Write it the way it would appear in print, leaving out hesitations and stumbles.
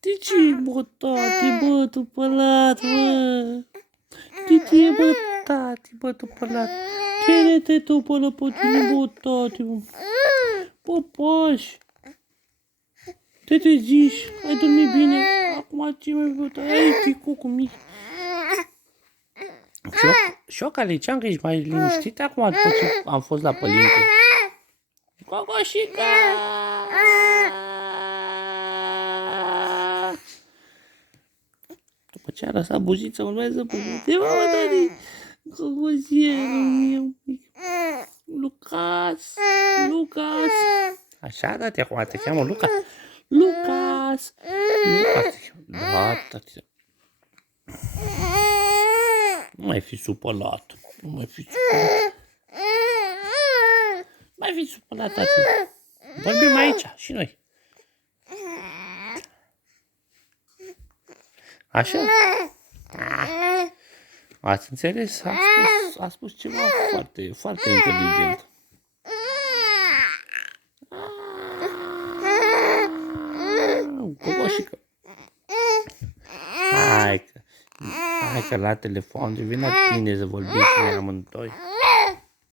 De ce, bă, tati, bă, tu pălat, bă? De ce, bă, tati, bă, tu pălat? Cine te pălă pe tine, bă, tati, bă? Bă, pași. Te treziși, ai dormit bine. Acum ce mai bă, tati? Ai, ticucu mic. Șoca, ziceam că ești mai liniștit acum după ce am fost la pălinte. Cocoșica! După ce a lăsat buzița, urmează pălinte. Mamă, tati! Cocoșierul meu. Lucas! Lucas! Așa, tati, acum te cheamă Lucas. Lucas! Lucas! Da, tati. Nu mai fi supălat. Nu mai fi supălat. Mai fi supărat, tati. Vorbim aici și noi. Așa? Ați înțeles? A spus ceva foarte, foarte inteligent. Cocoșică. Hai că la telefon, vin la tine să vorbim cu noi amândoi.